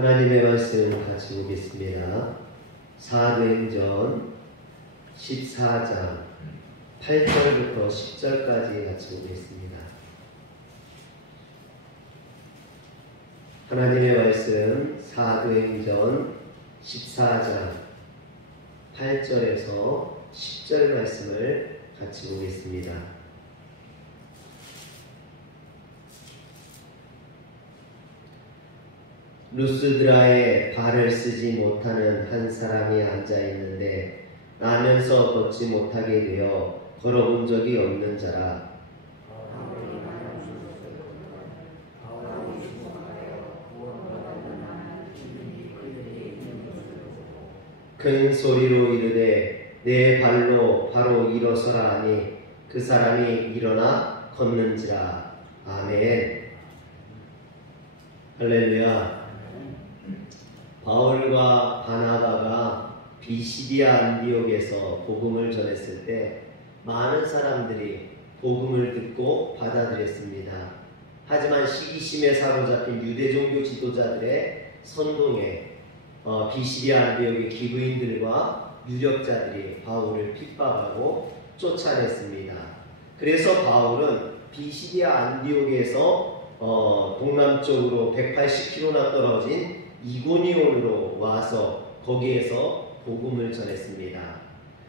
하나님의 말씀 같이 보겠습니다. 사도행전 14장 8절부터 10절까지 같이 보겠습니다. 하나님의 말씀 사도행전 14장 8절에서 10절 말씀을 같이 보겠습니다. 루스드라에 발을 쓰지 못하는 한 사람이 앉아있는데 나면서 걷지 못하게 되어 걸어본 적이 없는 자라. 큰 소리로 이르되 내 발로 바로 일어서라 하니 그 사람이 일어나 걷는지라. 아멘. 할렐루야. 바울과 바나바가 비시디아 안디옥에서 복음을 전했을 때 많은 사람들이 복음을 듣고 받아들였습니다. 하지만 시기심에 사로잡힌 유대 종교 지도자들의 선동에 비시디아 안디옥의 기부인들과 유력자들이 바울을 핍박하고 쫓아냈습니다. 그래서 바울은 비시디아 안디옥에서 동남쪽으로 180km나 떨어진 이고니온으로 와서 거기에서 복음을 전했습니다.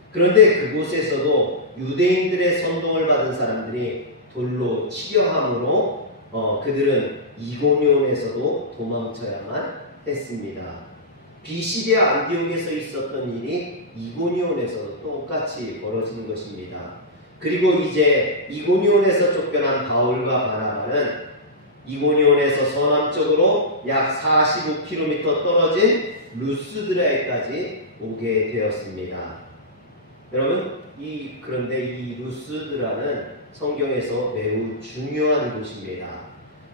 그런데 그곳에서도 유대인들의 선동을 받은 사람들이 돌로 치려함으로 그들은 이고니온에서도 도망쳐야만 했습니다. 비시디아 안디옥에서 있었던 일이 이고니온에서도 똑같이 벌어지는 것입니다. 그리고 이제 이고니온에서 쫓겨난 바울과 바나바는 이고니온에서 서남쪽으로 약 45km 떨어진 루스드라에까지 오게 되었습니다. 여러분, 그런데 이 루스드라는 성경에서 매우 중요한 곳입니다.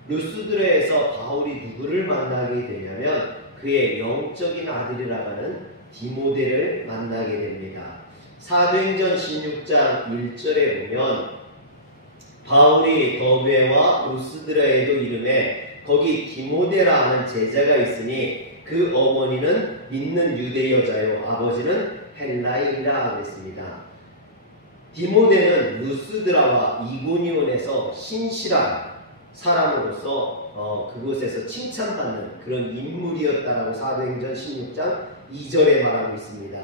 루스드라에서 바울이 누구를 만나게 되냐면 그의 영적인 아들이라고 하는 디모데를 만나게 됩니다. 사도행전 16장 1절에 보면 바울이 더베와 루스드라에도 이름에 거기 디모데라 하는 제자가 있으니 그 어머니는 믿는 유대 여자요 아버지는 헬라인이라 그랬습니다. 디모데는 루스드라와 이고니온에서 신실한 사람으로서 그곳에서 칭찬받는 그런 인물이었다라고 사도행전 16장 2절에 말하고 있습니다.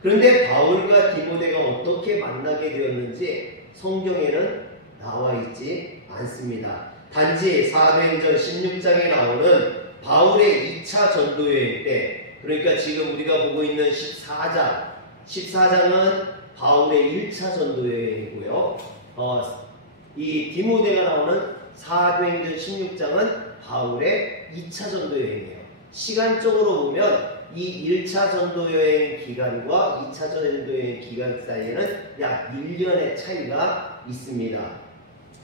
그런데 바울과 디모데가 어떻게 만나게 되었는지 성경에는 나와 있지 않습니다. 단지 사도행전 16장에 나오는 바울의 2차 전도여행 때, 그러니까 지금 우리가 보고 있는 14장은 바울의 1차 전도여행이고요. 이 디모데가 나오는 사도행전 16장은 바울의 2차 전도여행이에요. 시간적으로 보면 이 1차 전도여행 기간과 2차 전도여행 기간 사이에는 약 1년의 차이가 있습니다.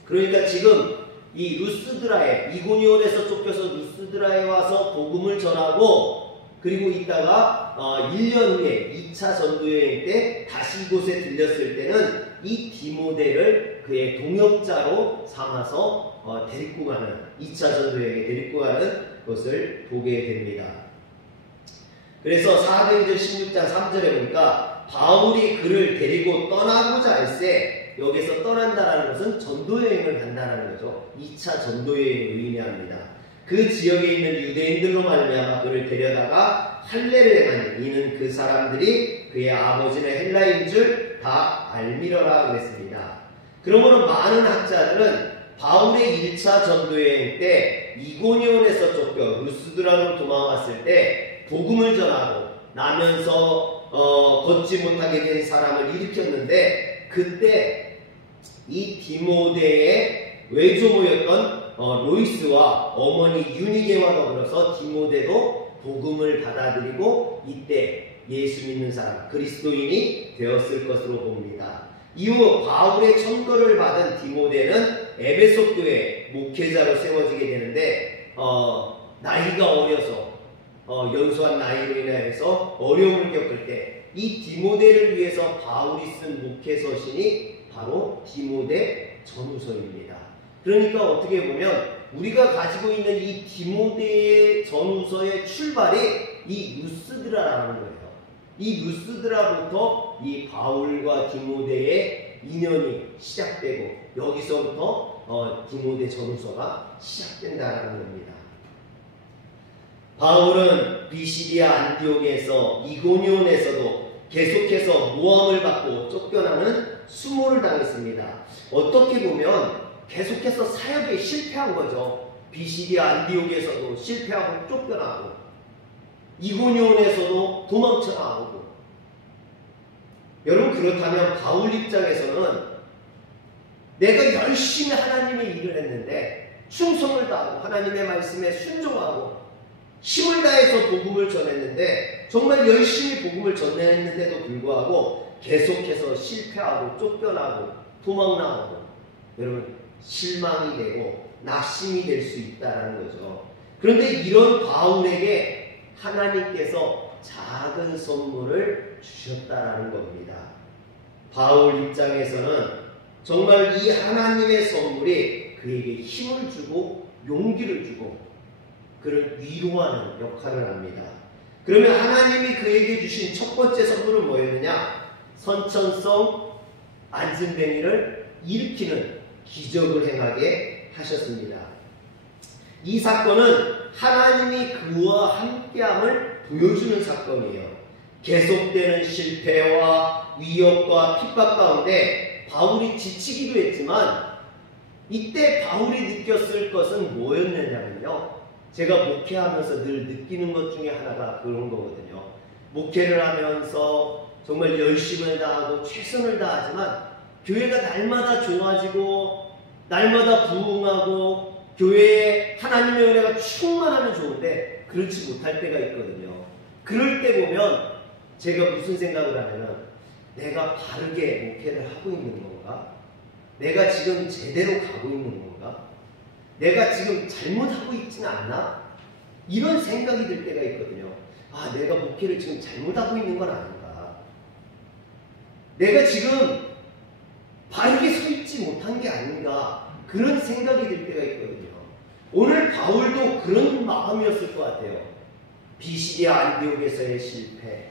그러니까 지금 이 루스드라에, 이고니온에서 쫓겨서 루스드라에 와서 복음을 전하고 그리고 있다가 1년 후에 2차 전도여행 때 다시 이곳에 들렸을 때는 이 디모데를 그의 동역자로 삼아서 데리고 가는, 2차 전도여행에 데리고 가는 것을 보게 됩니다. 그래서 사도행전 16장 3절에 보니까 바울이 그를 데리고 떠나고자 할세, 여기서 떠난다라는 것은 전도여행을 간다라는 거죠. 2차 전도여행을 의미합니다. 그 지역에 있는 유대인들로 말미암아 그를 데려다가 할례를 행하니 이는 그 사람들이 그의 아버지는 헬라인 줄 다 알미러라 그랬습니다. 그러므로 많은 학자들은 바울의 1차 전도여행 때 이고니온에서 쫓겨 루스드라로 도망왔을 때 복음을 전하고 나면서 걷지 못하게 된 사람을 일으켰는데 그때 이 디모데의 외조모였던 로이스와 어머니 유니게와 더불어서 디모데도 복음을 받아들이고 이때 예수 믿는 사람, 그리스도인이 되었을 것으로 봅니다. 이후 바울의 천거를 받은 디모데는 에베소 교회 목회자로 세워지게 되는데 나이가 어려서 연소한 나이로 인하여서 어려움을 겪을 때 이 디모데를 위해서 바울이 쓴 목회서신이 바로 디모데 전후서입니다. 그러니까 어떻게 보면 우리가 가지고 있는 이 디모데 전후서의 출발이 이 루스드라라는 거예요. 이 루스드라부터 이 바울과 디모데의 인연이 시작되고 여기서부터 디모데 전후서가 시작된다는 겁니다. 바울은 비시디아 안디옥에서 이고니온에서도 계속해서 모함을 받고 쫓겨나는 수모를 당했습니다. 어떻게 보면 계속해서 사역에 실패한 거죠. 비시디아 안디옥에서도 실패하고 쫓겨나고 이고니온에서도 도망쳐 나오고. 여러분, 그렇다면 바울 입장에서는 내가 열심히 하나님의 일을 했는데 충성을 다하고 하나님의 말씀에 순종하고 힘을 다해서 복음을 전했는데 정말 열심히 복음을 전했는데도 불구하고 계속해서 실패하고 쫓겨나고 도망나오고, 여러분, 실망이 되고 낙심이 될 수 있다는 거죠. 그런데 이런 바울에게 하나님께서 작은 선물을 주셨다라는 겁니다. 바울 입장에서는 정말 이 하나님의 선물이 그에게 힘을 주고 용기를 주고 그를 위로하는 역할을 합니다. 그러면 하나님이 그에게 주신 첫 번째 선물은 뭐였느냐? 선천성 안진뱅이를 일으키는 기적을 행하게 하셨습니다. 이 사건은 하나님이 그와 함께함을 보여주는 사건이에요. 계속되는 실패와 위협과 핍박 가운데 바울이 지치기도 했지만 이때 바울이 느꼈을 것은 뭐였느냐면요, 제가 목회하면서 늘 느끼는 것 중에 하나가 그런 거거든요. 목회를 하면서 정말 열심을 다하고 최선을 다하지만 교회가 날마다 좋아지고 날마다 부흥하고 교회에 하나님의 은혜가 충만하면 좋은데 그렇지 못할 때가 있거든요. 그럴 때 보면 제가 무슨 생각을 하냐면, 내가 바르게 목회를 하고 있는 건가? 내가 지금 제대로 가고 있는 건가? 내가 지금 잘못하고 있지는 않나? 이런 생각이 들 때가 있거든요. 아, 내가 목회를 지금 잘못하고 있는 건 아닌가? 내가 지금 바르게 서 있지 못한 게 아닌가? 그런 생각이 들 때가 있거든요. 오늘 바울도 그런 마음이었을 것 같아요. 비시디아 안디옥에서의 실패,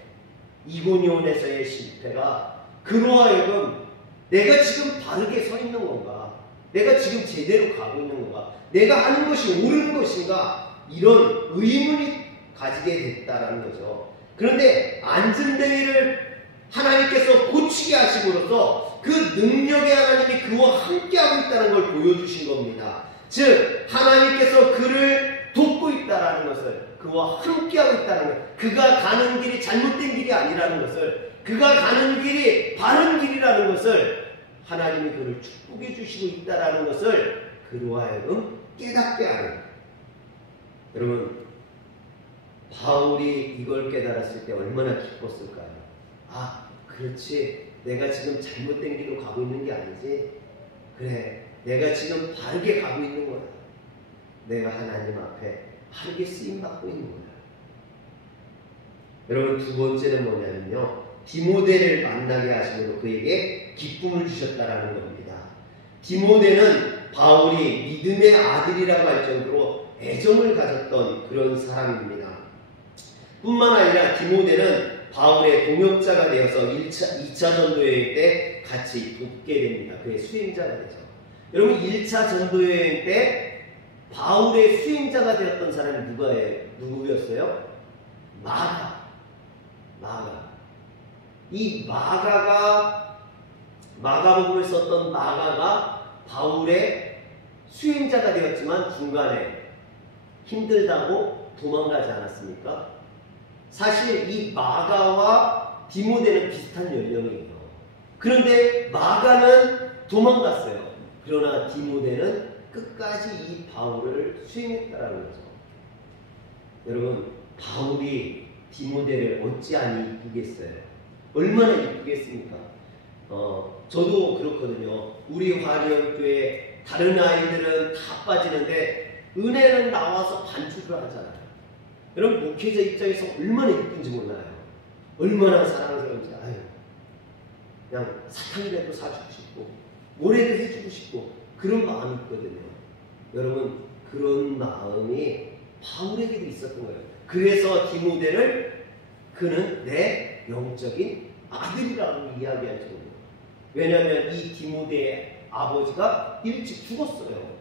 이고니온에서의 실패가 그로 하여금 내가 지금 바르게 서 있는 건가? 내가 지금 제대로 가고 있는 건가? 내가 하는 것이 옳은 것인가? 이런 의문이 가지게 됐다라는 거죠. 그런데 안진뱅이를 하나님께서 고치게 하심으로써 그 능력의 하나님이 그와 함께하고 있다는 걸 보여주신 겁니다. 즉 하나님께서 그를 돕고 있다는 것을, 그와 함께하고 있다는 것, 그가 가는 길이 잘못된 길이 아니라는 것을, 그가 가는 길이 바른 길이라는 것을 하나님이 그를 축복해 주시고 있다는 것을 그로 하여금 깨닫게 하는. 여러분, 바울이 이걸 깨달았을 때 얼마나 기뻤을까요? 아, 그렇지, 내가 지금 잘못된 길로 가고 있는 게 아니지. 그래, 내가 지금 바르게 가고 있는 거야. 내가 하나님 앞에 바르게 쓰임받고 있는 거야. 여러분, 두 번째는 뭐냐면요, 디모데를 만나게 하심으로 그에게 기쁨을 주셨다라는 겁니다. 디모데는 바울이 믿음의 아들이라고 할 정도로 애정을 가졌던 그런 사람입니다. 뿐만 아니라 디모데는 바울의 동역자가 되어서 2차 전도여행 때 같이 돕게 됩니다. 그의 수행자가 되죠. 여러분, 1차 전도여행 때 바울의 수행자가 되었던 사람이 누구였어요? 마가. 이 마가복음을 썼던 마가가 바울의 수행자가 되었지만 중간에 힘들다고 도망가지 않았습니까? 사실 이 마가와 디모데는 비슷한 연령이에요. 그런데 마가는 도망갔어요. 그러나 디모데는 끝까지 이 바울을 수행했다라는 거죠. 여러분, 바울이 디모데를 어찌하니 이쁘겠어요? 얼마나 이쁘겠습니까? 저도 그렇거든요. 우리 화려교회 다른 아이들은 다 빠지는데 은혜는 나와서 반주를 하잖아요. 여러분, 목회자 입장에서 얼마나 이쁜지 몰라요. 얼마나 사랑스러운지. 아유, 그냥 사탕이라도 사주고 싶고 모래도 해주고 싶고 그런 마음이 있거든요. 여러분, 그런 마음이 바울에게도 있었던 거예요. 그래서 디모데를 그는 내 영적인 아들이라고 이야기할 정도로. 왜냐하면 이 디모데의 아버지가 일찍 죽었어요.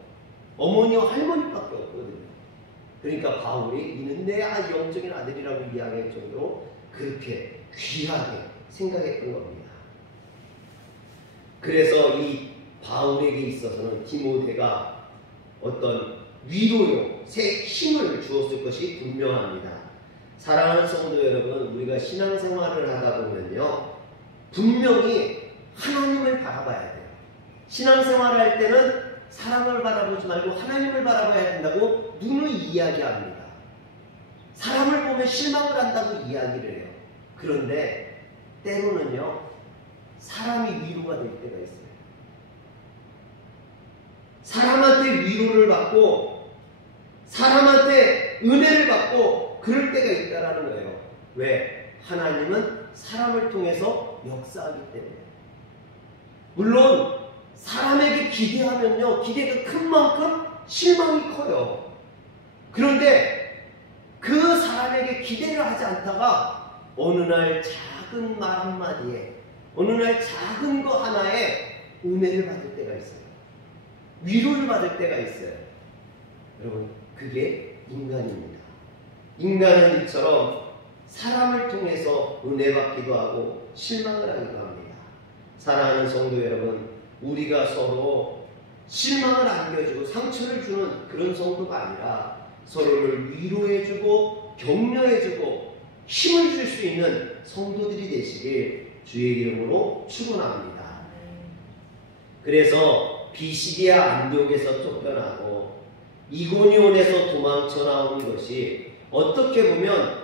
어머니와 할머니밖에 없거든요. 그러니까 바울이 이는 내 영적인 아들이라고 이야기할 정도로 그렇게 귀하게 생각했던 겁니다. 그래서 이 바울에게 있어서는 디모데가 어떤 위로요, 새 힘을 주었을 것이 분명합니다. 사랑하는 성도 여러분, 우리가 신앙생활을 하다 보면요, 분명히 하나님을 바라봐야 돼요. 신앙생활을 할 때는 사람을 바라보지 말고 하나님을 바라봐야 된다고 눈을 이야기합니다. 사람을 보면 실망을 한다고 이야기를 해요. 그런데 때로는요, 사람이 위로가 될 때가 있어요. 사람한테 위로를 받고 사람한테 은혜를 받고 그럴 때가 있다라는 거예요. 왜? 하나님은 사람을 통해서 역사하기 때문에. 물론 사람에게 기대하면요, 기대가 큰 만큼 실망이 커요. 그런데 그 사람에게 기대를 하지 않다가 어느 날 작은 말 한마디에, 어느 날 작은 거 하나에 은혜를 받을 때가 있어요. 위로를 받을 때가 있어요. 여러분, 그게 인간입니다. 인간은 이처럼 사람을 통해서 은혜 받기도 하고 실망을 하기도 합니다. 사랑하는 성도 여러분, 우리가 서로 실망을 안겨주고 상처를 주는 그런 성도가 아니라 서로를 위로해주고 격려해주고 힘을 줄 수 있는 성도들이 되시길 주의 이름으로 축원합니다. 그래서 비시디아 안디옥에서 쫓겨나고 이고니온에서 도망쳐 나온 것이 어떻게 보면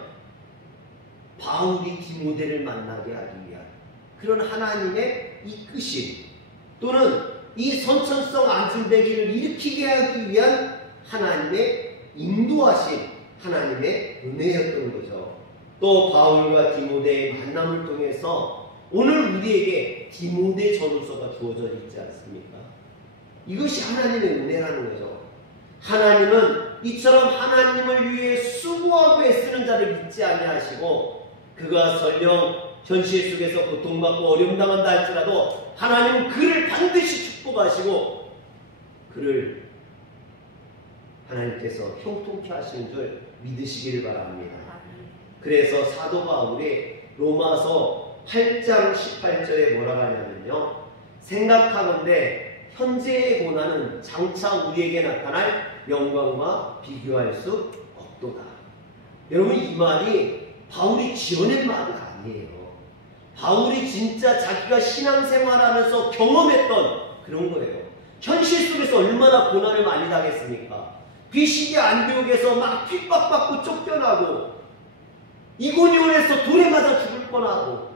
바울이 디모데를 만나게 하기 위한 그런 하나님의 이끄심, 또는 이 선천성 안순배기를 일으키게 하기 위한 하나님의 인도하신 하나님의 은혜였던 거죠. 또 바울과 디모데의 만남을 통해서 오늘 우리에게 디모데 전후서가 주어져 있지 않습니까? 이것이 하나님의 은혜라는 거죠. 하나님은 이처럼 하나님을 위해 수고하고 애쓰는 자를 잊지 아니하시고, 그가 설령 현실 속에서 고통받고 어려움당한다 할지라도 하나님은 그를 반드시 축복하시고 그를 하나님께서 형통케 하시는 줄 믿으시기를 바랍니다. 그래서 사도 바울이 로마서 8장 18절에 뭐라고 하냐면요, 생각하건대 현재의 고난은 장차 우리에게 나타날 영광과 비교할 수 없도다. 여러분, 이 말이 바울이 지어낸 말이 아니에요. 바울이 진짜 자기가 신앙생활하면서 경험했던 그런 거예요. 현실 속에서 얼마나 고난을 많이 당했습니까? 비시디아 안디옥에서 막 핍박받고 쫓겨나고 이고니온에서 돌에 맞아 죽을 뻔하고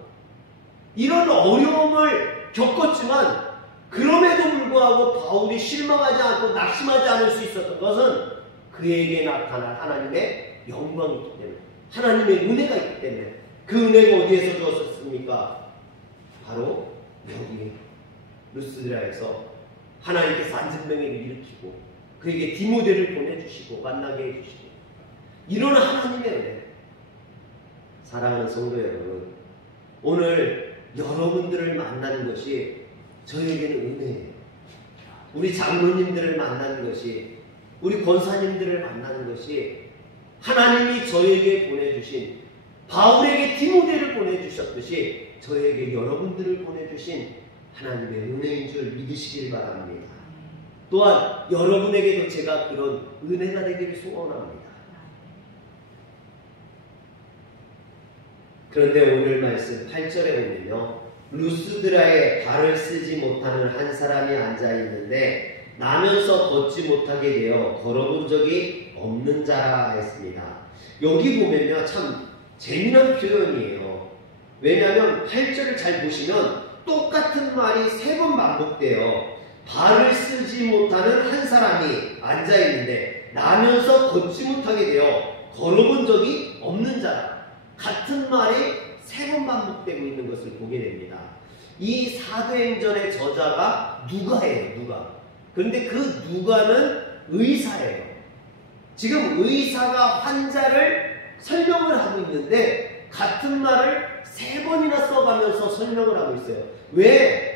이런 어려움을 겪었지만, 그럼에도 불구하고 바울이 실망하지 않고 낙심하지 않을 수 있었던 것은 그에게 나타날 하나님의 영광이 있기 때문에, 하나님의 은혜가 있기 때문에. 그 은혜가 어디에서 주었습니까? 바로 여기 루스드라에서 하나님께서 안진병에게 일으키고 그에게 디모데를 보내주시고 만나게 해주시고, 이런 하나님의 은혜. 사랑하는 성도 여러분, 오늘 여러분들을 만나는 것이 저에게는 은혜예요. 우리 장로님들을 만나는 것이, 우리 권사님들을 만나는 것이 하나님이 저에게 보내주신, 바울에게 디모데를 보내주셨듯이 저에게 여러분들을 보내주신 하나님의 은혜인 줄 믿으시길 바랍니다. 또한 여러분에게도 제가 그런 은혜가 되기를 소원합니다. 그런데 오늘 말씀 8절에 보면요, 루스드라에 발을 쓰지 못하는 한 사람이 앉아있는데 나면서 걷지 못하게 되어 걸어본 적이 없는 자라 했습니다. 여기 보면요, 참 재미난 표현이에요. 왜냐하면 8절을 잘 보시면 똑같은 말이 3번 반복돼요. 발을 쓰지 못하는 한 사람이 앉아있는데 나면서 걷지 못하게 되어 걸어본 적이 없는 자라. 같은 말이 3번 반복되고 있는 것을 보게 됩니다. 이 사도행전의 저자가 누가예요, 누가. 그런데 그 누가는 의사예요. 지금 의사가 환자를 설명을 하고 있는데 같은 말을 3번이나 써가면서 설명을 하고 있어요. 왜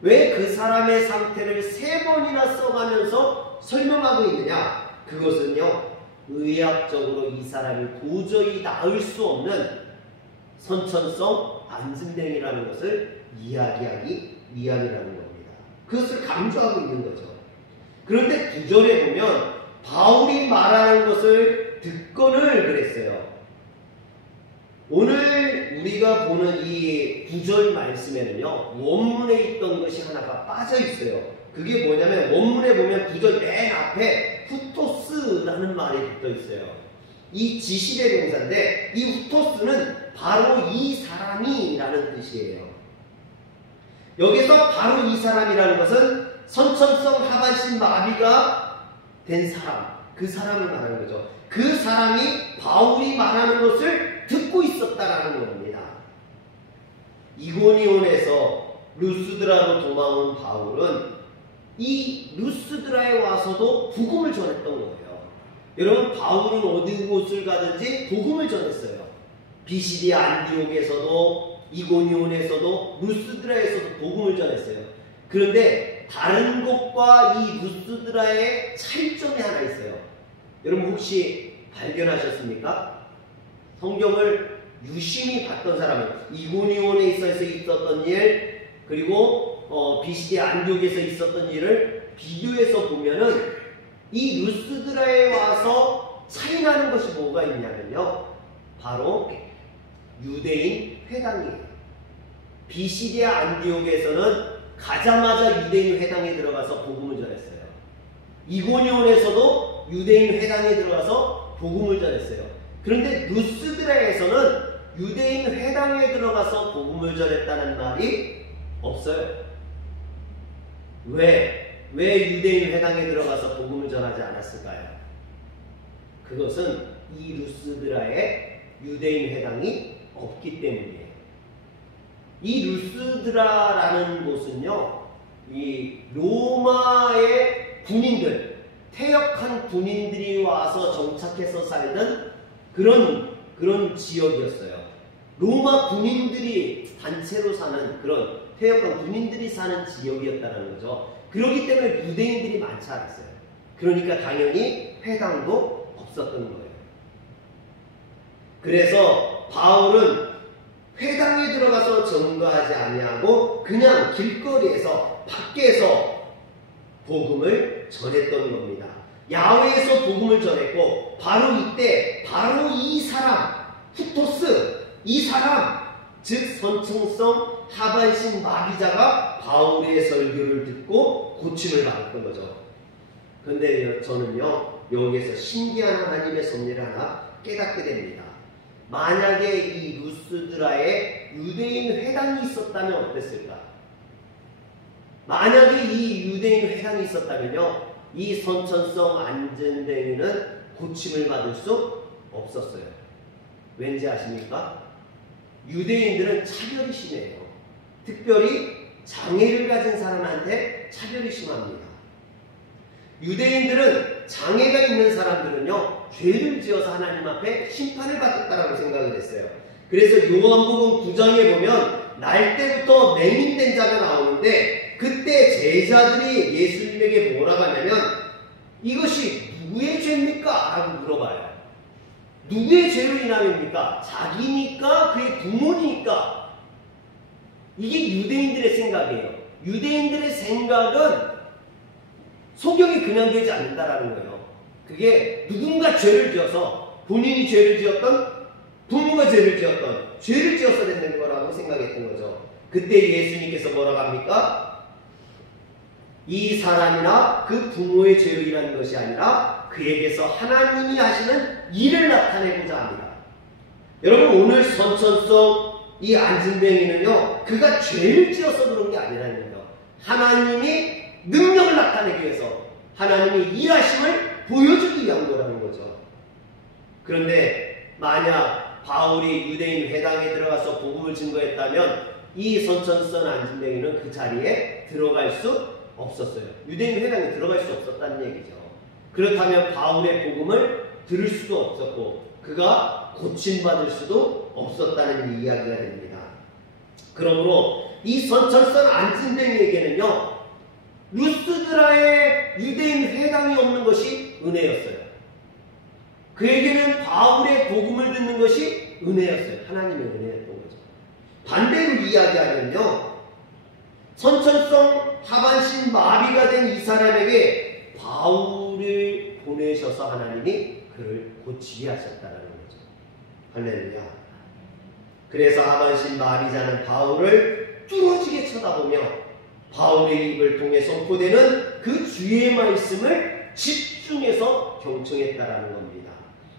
그 사람의 상태를 3번이나 써가면서 설명하고 있느냐? 그것은요, 의학적으로 이 사람이 도저히 나을 수 없는 선천성 안진뱅이라는 것을 이야기하기 위함이라는 겁니다. 그것을 강조하고 있는 거죠. 그런데 9절에 보면 바울이 말하는 것을 듣거늘 그랬어요. 오늘 우리가 보는 이 9절 말씀에는요, 원문에 있던 것이 하나가 빠져 있어요. 그게 뭐냐면 원문에 보면 9절 맨 앞에 후토스라는 말이 붙어 있어요. 이 지시대 동사인데 이 후토스는 바로 이 사람이라는 뜻이에요. 여기서 바로 이 사람이라는 것은 선천성 하반신 마비가 된 사람, 그 사람을 말하는 거죠. 그 사람이 바울이 말하는 것을 듣고 있었다라는 겁니다. 이고니온에서 루스드라로 도망온 바울은 이 루스드라에 와서도 복음을 전했던 거예요. 여러분, 바울은 어디 곳을 가든지 복음을 전했어요. 비시디아 안디옥에서도 이고니온에서도 루스드라에서도 복음을 전했어요. 그런데 다른 곳과 이 루스드라의 차이점이 하나 있어요. 여러분 혹시 발견하셨습니까? 성경을 유심히 봤던 사람은 이고니온에 있었던 일, 그리고 비시디아 안디옥에서 있었던 일을 비교해서 보면은 이 루스드라에 와서 차이나는 것이 뭐가 있냐면요, 바로 유대인 회당이에요. 비시디아 안디옥에서는 가자마자 유대인 회당에 들어가서 복음을 전했어요. 이고니온에서도 유대인 회당에 들어가서 복음을 전했어요. 그런데 루스드라에서는 유대인 회당에 들어가서 복음을 전했다는 말이 없어요. 왜 유대인 회당에 들어가서 복음을 전하지 않았을까요? 그것은 이 루스드라에 유대인 회당이 없기 때문이에요. 이 루스드라라는 곳은요, 이 로마의 군인들, 퇴역한 군인들이 와서 정착해서 살던 그런 지역이었어요. 로마 군인들이 단체로 사는 그런 퇴역한 군인들이 사는 지역이었다는 거죠. 그렇기 때문에 유대인들이 많지 않았어요. 그러니까 당연히 회당도 없었던 거예요. 그래서 바울은 회당에 들어가서 전거하지 아니하고 그냥 길거리에서 밖에서 복음을 전했던 겁니다. 야외에서 복음을 전했고 바로 이때 바로 이 사람 후토스, 이 사람 즉 선천성 하반신 마비자가 바울의 설교를 듣고 고침을 받았던 거죠. 그런데 저는요, 여기에서 신기한 하나님의 섭리를 하나 깨닫게 됩니다. 만약에 이 루스드라에 유대인 회당이 있었다면 어땠을까? 만약에 이 유대인 회당이 있었다면요, 이 선천성 안진뱅이는 고침을 받을 수 없었어요. 왠지 아십니까? 유대인들은 차별이 심해요. 특별히 장애를 가진 사람한테 차별이 심합니다. 유대인들은 장애가 있는 사람들은요, 죄를 지어서 하나님 앞에 심판을 받겠다라고 생각을 했어요. 그래서 요한복음 9장에 보면 날 때부터 맹인된 자가 나오는데 그때 제자들이 예수님에게 뭐라고 하냐면 이것이 누구의 죄입니까? 라고 물어봐요. 누구의 죄로 인함입니까? 자기니까? 그의 부모니까? 이게 유대인들의 생각이에요. 유대인들의 생각은 소경이 그냥 되지 않는다라는 거예요. 그게 누군가 죄를 지어서 본인이 죄를 지었던 부모가 죄를 지었던 죄를 지어서 되는 거라고 생각했던 거죠. 그때 예수님께서 뭐라고 합니까? 이 사람이나 그 부모의 죄로 인한 것이 아니라 그에게서 하나님이 하시는 일을 나타내고자 합니다. 여러분, 오늘 선천성 이 안진뱅이는요, 그가 죄를 지어서 그런 게 아니라는 거예요. 하나님이 능력을 나타내기 위해서 하나님이 일하심을 보여주기 위한 거라는 거죠. 그런데 만약 바울이 유대인 회당에 들어가서 복음을 증거했다면 이 선천성 안진뱅이는 그 자리에 들어갈 수 없었어요. 유대인 회당에 들어갈 수 없었다는 얘기죠. 그렇다면 바울의 복음을 들을 수도 없었고 그가 고침받을 수도 없었다는 이야기가 됩니다. 그러므로 이 선천성 안진뱅이에게는요, 루스드라의 유대인 회당이 없는 것이 은혜였어요. 그에게는 바울의 복음을 듣는 것이 은혜였어요. 하나님의 은혜였던 거죠. 반대로 이야기하면요, 선천성 하반신 마비가 된 이 사람에게 바울을 보내셔서 하나님이 그를 고치게 하셨다는 거죠. 할렐루야. 그래서 하반신 마비자는 바울을 뚫어지게 쳐다보며 바울의 입을 통해 선포되는 그 주의 말씀을 집중해서 경청했다라는 겁니다.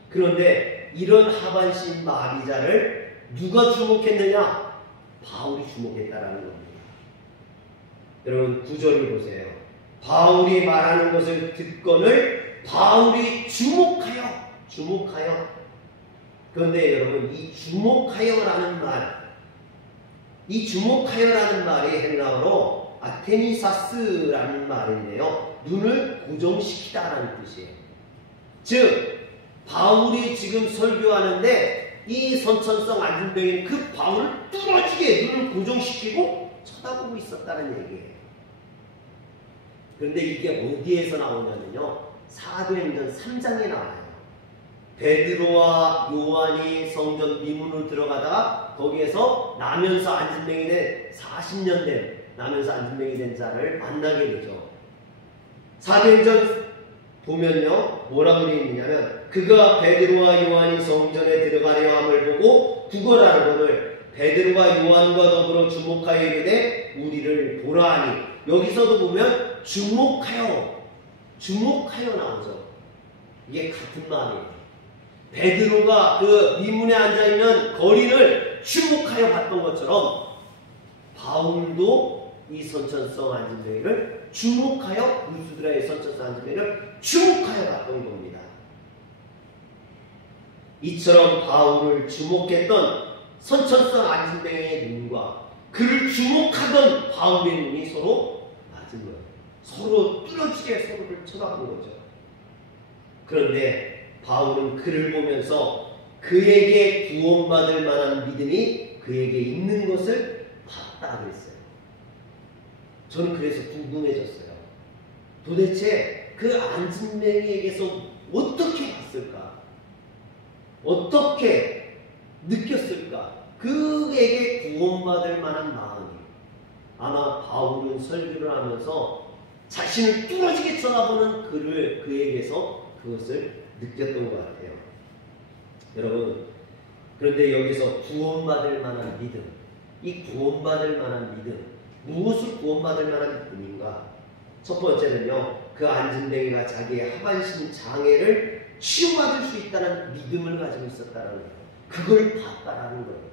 그런데 이런 하반신 마비자를 누가 주목했느냐? 바울이 주목했다라는 겁니다. 여러분 9절을 보세요. 바울이 말하는 것을 듣거늘 바울이 주목하여. 그런데 여러분 이 주목하여라는 말이 헬라어로 아테미사스라는 말인데요. 눈을 고정시키다라는 뜻이에요. 즉 바울이 지금 설교하는데 이 선천성 안진뱅이는 그 바울을 뚫어지게 눈을 고정시키고 쳐다보고 있었다는 얘기예요. 그런데 이게 어디에서 나오냐면요, 사도행전 3장에 나와요. 베드로와 요한이 성전 미문으로 들어가다가 거기에서 나면서 안진뱅이는 40년 된 나면서 안진뱅이 된 자를 만나게 되죠. 사도행전 보면요, 뭐라고 되어 있느냐면 그가 베드로와 요한이 성전에 들어가려 함을 보고 구걸하는거를 베드로와 요한과 더불어 주목하여 이르되 우리를 보라 하니, 여기서도 보면 주목하여 나오죠. 이게 같은 말이에요. 베드로가 그 미문에 앉아있는 거린을 주목하여 봤던 것처럼 바울도 이 선천성 안진뱅이를 주목하여, 루스드라의 선천성 안진뱅이를 주목하여 봤던 겁니다. 이처럼 바울을 주목했던 선천성 안진뱅이의 눈과 그를 주목하던 바울의 눈이 서로 맞은 거예요. 서로 뚫어지게 서로를 쳐다본 거죠. 그런데 바울은 그를 보면서 그에게 구원받을 만한 믿음이 그에게 있는 것을 봤다 그랬어요. 저는 그래서 궁금해졌어요. 도대체 그 안진뱅이에게서 어떻게 봤을까? 어떻게 느꼈을까? 그에게 구원받을 만한 마음이. 아마 바울은 설교를 하면서 자신을 뚫어지게 쳐다보는 그에게서 그것을 느꼈던 것 같아요. 여러분, 그런데 여기서 구원받을 만한 믿음, 이 구원받을 만한 믿음, 무엇을 구원받을 만한 믿음인가? 첫 번째는요, 그 안진뱅이가 자기의 하반신 장애를 치유받을 수 있다는 믿음을 가지고 있었다는 거예요. 그걸 봤다라는 거예요.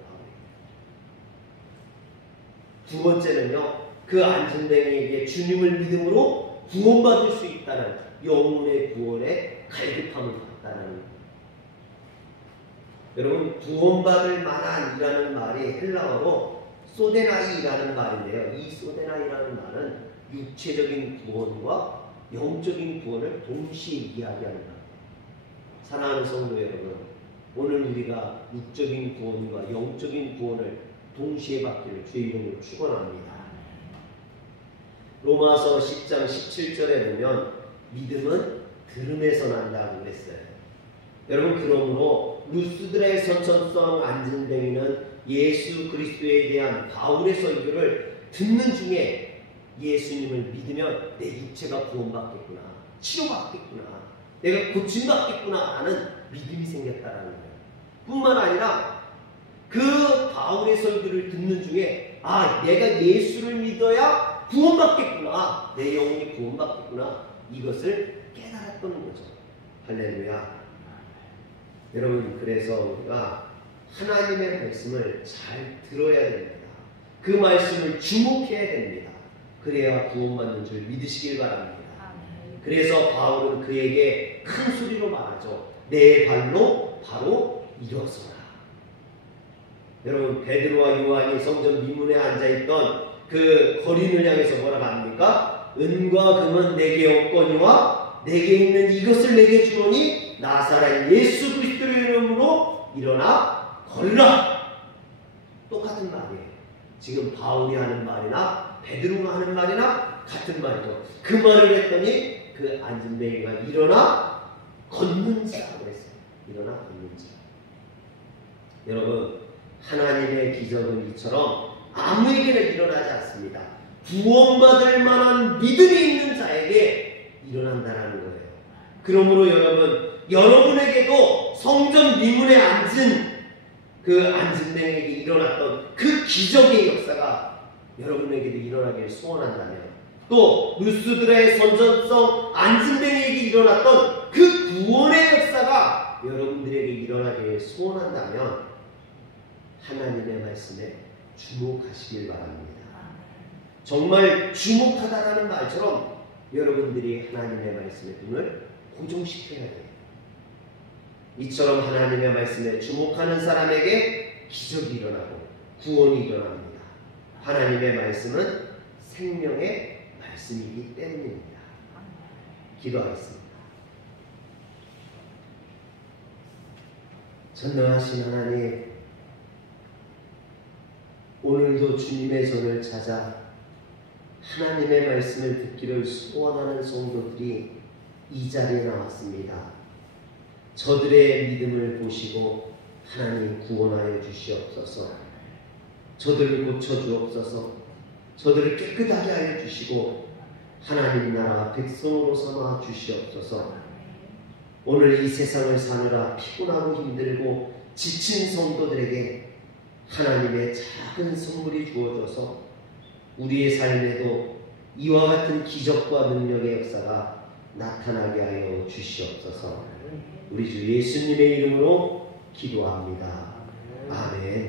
두 번째는요, 그 안진뱅이에게 주님을 믿음으로 구원받을 수 있다는 영혼의 구원의 갈급함을 봤다는 거예요. 여러분, 구원받을 만한이라는 말이 헬라어로 소데나이라는 말인데요. 이 소데나이라는 말은 육체적인 구원과 영적인 구원을 동시에 이야기하는 말. 사랑하는 성도 여러분, 오늘 우리가 육적인 구원과 영적인 구원을 동시에 받기를 주의 이름으로 축원합니다. 로마서 10장 17절에 보면 믿음은 들음에서 난다고 그랬어요. 여러분, 그러므로 루스드라의 선천성 안진뱅이는 예수 그리스도에 대한 바울의 설교를 듣는 중에 예수님을 믿으면 내 육체가 구원받겠구나, 치료받겠구나, 내가 고침받겠구나 하는 믿음이 생겼다라는 거예요. 뿐만 아니라 그 바울의 설교를 듣는 중에 내가 예수를 믿어야 구원받겠구나, 내 영혼이 구원받겠구나, 이것을 깨달았던 거죠. 할렐루야. 여러분, 그래서 우리가 하나님의 말씀을 잘 들어야 됩니다. 그 말씀을 주목해야 됩니다. 그래야 구원받는 줄 믿으시길 바랍니다. 그래서 바울은 그에게 큰 소리로 말하죠. 내 발로 바로 일어서라. 여러분, 베드로와 요한이 성전 미문에 앉아있던 그 거린을 향해서 뭐라고 합니까? 은과 금은 내게 없거니와 내게 있는 이것을 내게 주노니 나사렛 예수 그리스도의 이름으로 일어나 걸으라. 똑같은 말이에요. 지금 바울이 하는 말이나 베드로가 하는 말이나 같은 말이죠. 그 말을 했더니 그 안진뱅이가 일어나 걷는지라고 했어요. 일어나 걷는지. 여러분, 하나님의 기적은 이처럼 아무에게나 일어나지 않습니다. 구원받을 만한 믿음이 있는 자에게 일어난다는 거예요. 그러므로 여러분에게도 성전 미문에 앉은 그 안진뱅이에게 일어났던 그 기적의 역사가 여러분에게도 일어나기를 소원한다면, 또 루스드라의 선전성 안진뱅이에게 일어났던 그 구원의 역사가 여러분들에게 일어나기를 소원한다면 하나님의 말씀에 주목하시길 바랍니다. 정말 주목하다라는 말처럼 여러분들이 하나님의 말씀에 눈을 고정시켜야 돼요. 이처럼 하나님의 말씀에 주목하는 사람에게 기적이 일어나고 구원이 일어납니다. 하나님의 말씀은 생명의 말씀이기 때문입니다. 기도하겠습니다. 전능하신 하나님, 오늘도 주님의 손을 찾아 하나님의 말씀을 듣기를 소원하는 성도들이 이 자리에 나왔습니다. 저들의 믿음을 보시고 하나님 구원하여 주시옵소서. 저들을 고쳐주옵소서. 저들을 깨끗하게 하여 주시고 하나님 나라 백성으로 삼아 주시옵소서. 오늘 이 세상을 사느라 피곤하고 힘들고 지친 성도들에게 하나님의 작은 선물이 주어져서 우리의 삶에도 이와 같은 기적과 능력의 역사가 나타나게 하여 주시옵소서. 우리 주 예수님의 이름으로 기도합니다. 아멘.